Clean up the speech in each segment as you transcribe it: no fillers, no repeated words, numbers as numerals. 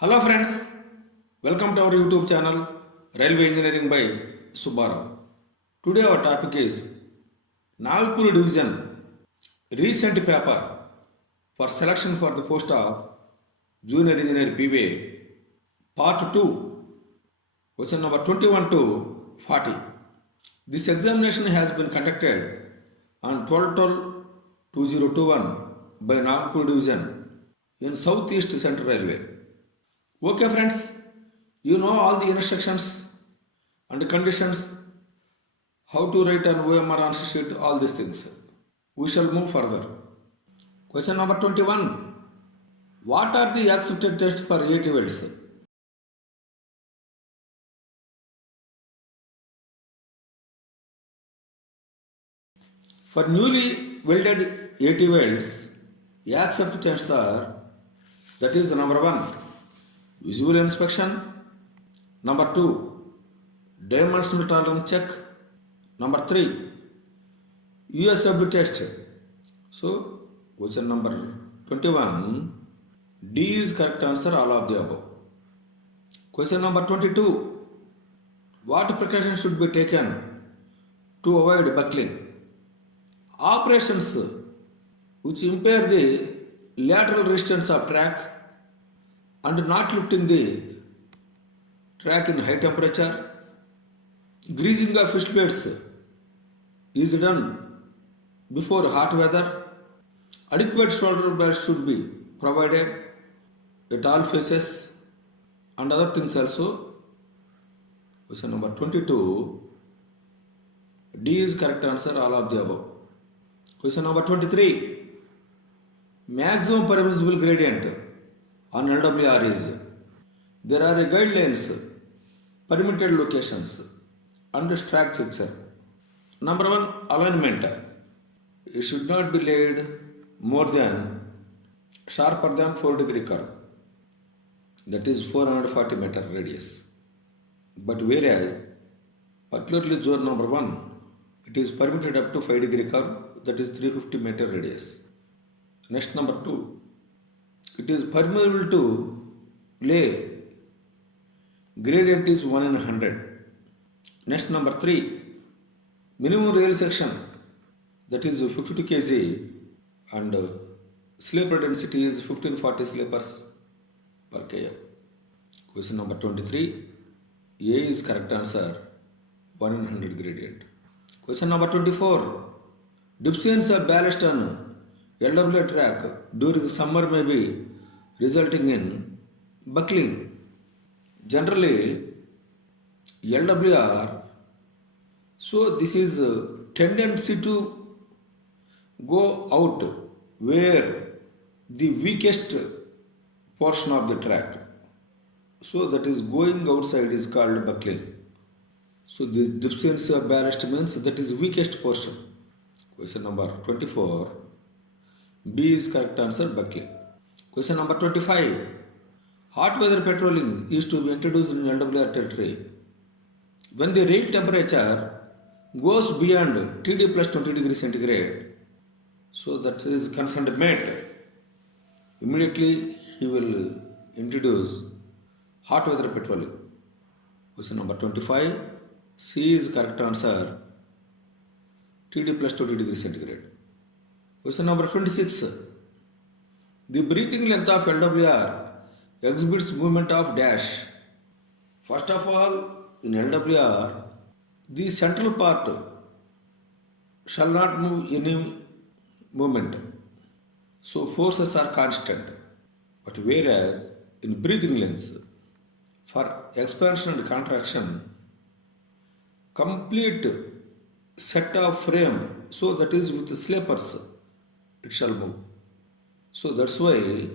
Hello friends, welcome to our YouTube channel Railway Engineering by Subbarao. Today our topic is Nagpur Division recent paper for selection for the post of Junior Engineer PVA Part 2, question number 21 to 40. This examination has been conducted on 12/12/2021 by Nagpur Division in Southeast Central Railway. Okay, friends, you know all the instructions and conditions, how to write an OMR answer sheet, all these things. We shall move further. Question number 21. What are the accepted tests for 80 welds? For newly welded 80 welds, the accepted tests are, that is number 1, visual inspection. Number 2, dimensional tolerance check. Number 3, USW test. So, question number 21, D is correct answer, all of the above. Question number 22, what precautions should be taken to avoid buckling? Operations which impair the lateral resistance of track and not lifting the track in high temperature. Greasing of fish plates is done before hot weather. Adequate shoulder pads should be provided at all phases and other things also. Question number 22, D is correct answer, all of the above. Question number 23, maximum permissible gradient on LWR is, there are guidelines, permitted locations and track structure. Number 1, alignment. It should not be laid more than sharper than 4-degree curve, that is 440 meter radius. But whereas particularly zone number 1, it is permitted up to 5-degree curve, that is 350 meter radius. Next, number 2, it is permissible to lay gradient is 1 in 100. Next, number 3, minimum rail section, that is 52 kg and sleeper density is 1540 sleepers per km. Question number 23, A is correct answer, 1 in 100 gradient. Question number 24, deficiency of ballast on LWR track during summer may be resulting in buckling. Generally, LWR, so this is a tendency to go out where the weakest portion of the track, so that is going outside is called buckling. So the deficiency of ballast means that is weakest portion. Question number 24, B is correct answer, buckling. Question number 25, hot weather patrolling is to be introduced in LWR territory when the rail temperature goes beyond TD plus 20 degrees centigrade. So that is concerned mate, immediately he will introduce hot weather patrolling. Question number 25, C is correct answer, TD plus 20 degrees centigrade. Question number 26, the breathing length of LWR exhibits movement of dash. First of all, in LWR, the central part shall not move any movement, so forces are constant. But whereas in breathing lengths, for expansion and contraction, complete set of frame, so that is with the sleepers, it shall move. So that's why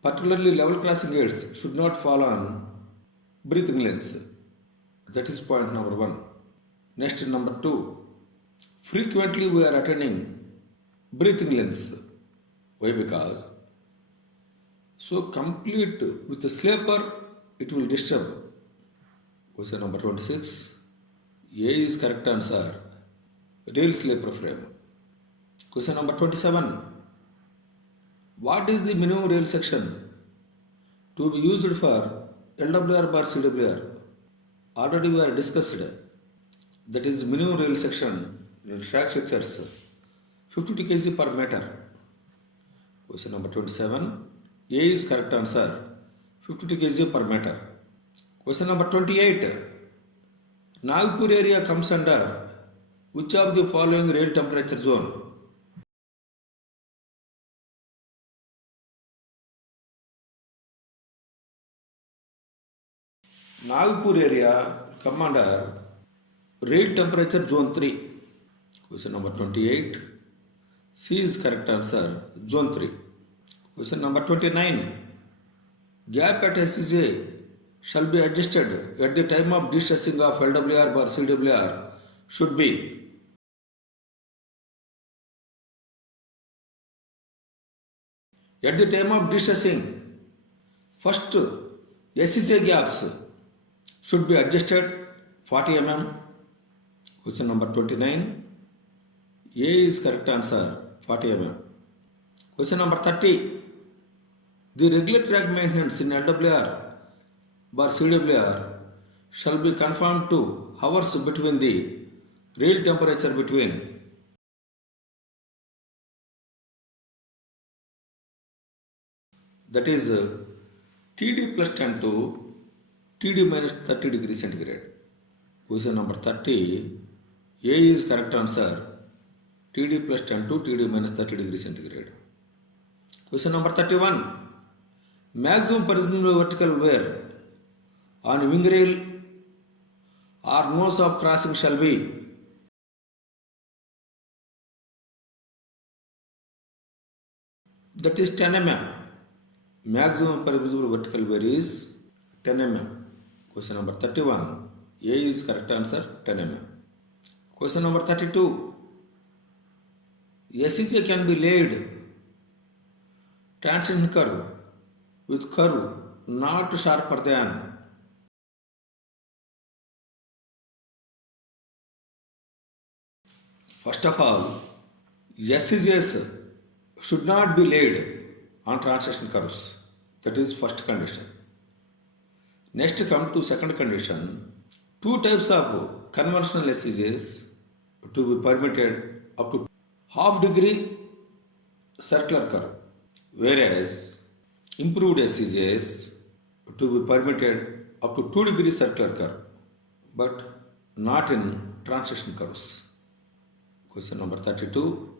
particularly level crossing gates should not fall on breathing lengths. That is point number 1. Next, number 2, frequently we are attending breathing lengths. Why? Because so complete with the sleeper it will disturb. Question number 26, A is correct answer, rail sleeper frame. Question number 27, what is the minimum rail section to be used for LWR bar CWR. Already we are discussed. That is minimum rail section in track structures 52 kg per meter. Question number 27. A is correct answer. 52 kg per meter. Question number 28. Nagpur area comes under which of the following rail temperature zone? Nagpur area come under rail temperature zone 3. Question number 28. C is correct answer. Zone 3. Question number 29. Gap at SCJ shall be adjusted at the time of distressing of LWR or CWR should be. At the time of distressing, first SCJ gaps should be adjusted 40 mm. Question number 29. A is correct answer. 40 mm. Question number 30. The regular track maintenance in LWR bar CWR shall be confined to hours between the real temperature between that is TD plus 10 to TD minus 30 degrees centigrade. Question number 30. A is correct answer. TD plus 10 to TD minus 30 degrees centigrade. Question number 31. Maximum permissible vertical wear on wing rail or nose of crossing shall be. That is 10 mm. Maximum permissible vertical wear is 10 mm. Question number 31. A is correct answer. 10 mm. Question number 32. SCJ can be laid transition curve with curve not sharper than. First of all, SCJs should not be laid on transition curves. That is first condition. Next come to second condition. Two types of conventional SCJs to be permitted up to half degree circular curve, whereas improved SCJs to be permitted up to 2 degree circular curve, but not in transition curves. Question number 32.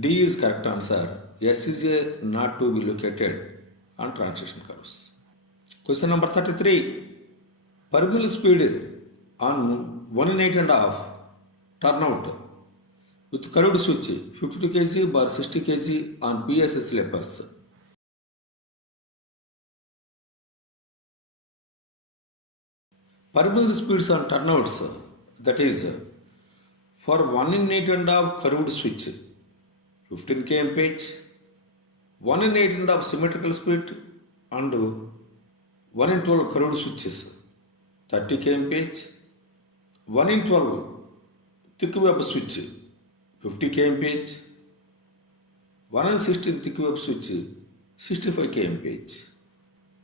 D is correct answer. SCJ not to be located on transition curves. Question number 33. Permissible speed on 1 in 8.5 turnout with curved switch 52 kg bar 60 kg on PSS slippers. Permissible speeds on turnouts, that is for 1 in 8.5 curved switch 15 kmph, 1 in 8.5 symmetrical split and 1 in 12 curved switches 30 kmph, 1 in 12 thick web switch 50 kmph, 1 in 16 thick web switch 65 kmph.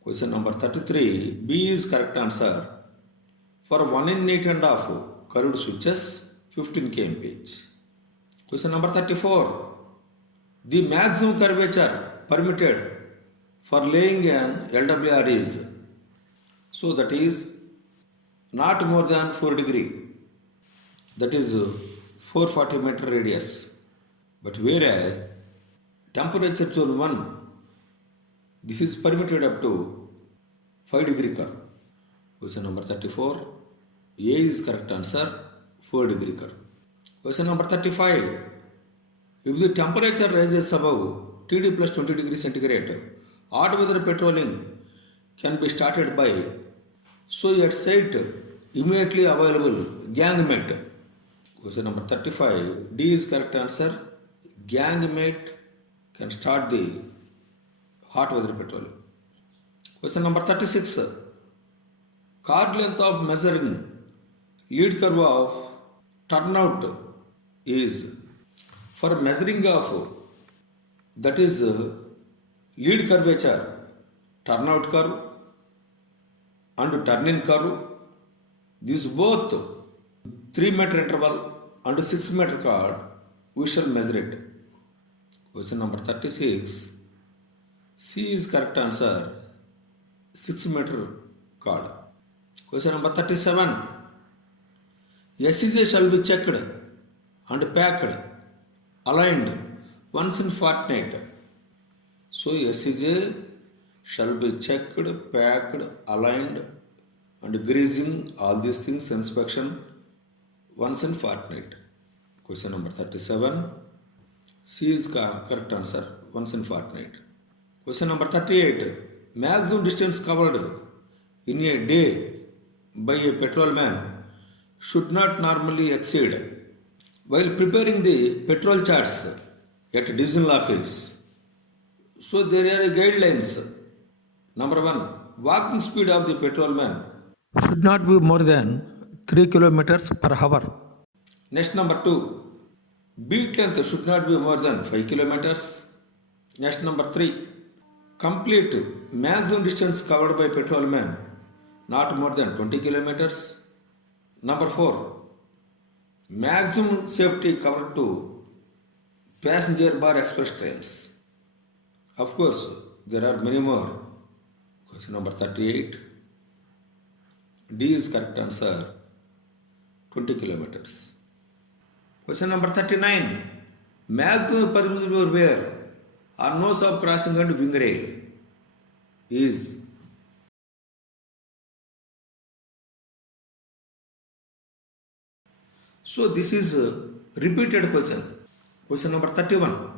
Question number 33. B is correct answer. For 1 in 8.5 curved switches 15 kmph. Question number 34. The maximum curvature permitted for laying an LWR is, so that is not more than 4 degree, that is 440 meter radius, but whereas temperature zone 1, this is permitted up to 5 degree curve. Question number 34. A is correct answer. 4 degree curve. Question number 35. If the temperature rises above TD plus 20 degrees centigrade, hot weather patrolling can be started by, so at site immediately available gangmate. Question number 35. D is correct answer. Gangmate can start the hot weather patrolling. Question number 36. Chord length of measuring lead curve of turnout is, for measuring of, that is lead curvature turnout curve and turn-in curve. These both 3-meter interval and 6-meter chord, we shall measure it. Question number 36. C is correct answer. 6-meter chord. Question number 37. SEJ shall be checked and packed, aligned once in fortnight. So SEJ shall be checked, packed, aligned and greasing, all these things, inspection once in fortnight. Question number 37. C is correct answer, once in fortnight. Question number 38. Maximum distance covered in a day by a patrolman should not normally exceed. While preparing the patrol charts at divisional office, so there are guidelines. Number 1. Walking speed of the patrolman should not be more than 3 kilometers per hour. Next, number 2. Beat length should not be more than 5 kilometers. Next, number 3. Complete maximum distance covered by patrolman not more than 20 kilometers. Number 4. Maximum safety covered to passenger bar express trains. Of course, there are many more. Question number 38. D is correct answer, 20 kilometers. Question number 39. Maximum permissible wear on nose of crossing and wing rail is. So this is a repeated question. Question number 31.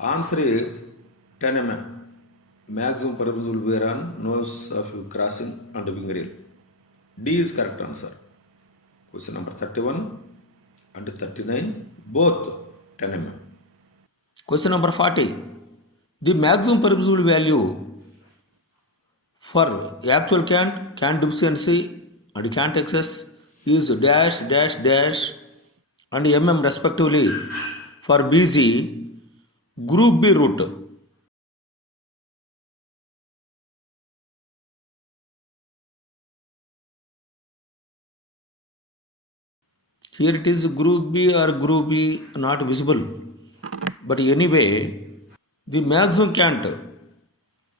Answer is 10 mm. Maximum permissible wear on nose of crossing and wing rail. D is correct answer. Question number 31 and 39, both 10 mm. Question number 40. The maximum permissible value for actual cant deficiency and cant excess is dash dash dash and mm respectively for BG group B route. Here it is group B or group B not visible, but anyway the maximum cant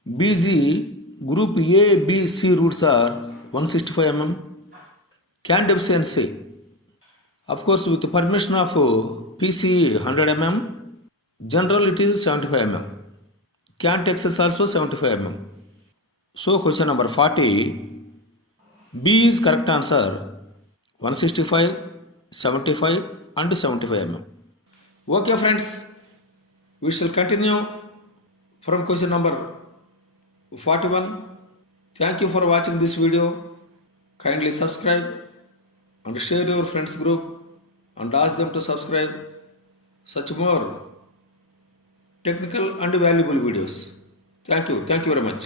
BG group A, B, C routes are 165 mm. Cant deficiency, of course, with permission of PCE 100 mm. General it is 75 mm. Cant excess also 75 mm. So question number 40. B is correct answer, 165, 75 and 75 mm. Okay friends, we shall continue from question number 41. Thank you for watching this video. Kindly subscribe and share your friends group and ask them to subscribe such more technical and valuable videos. Thank you very much.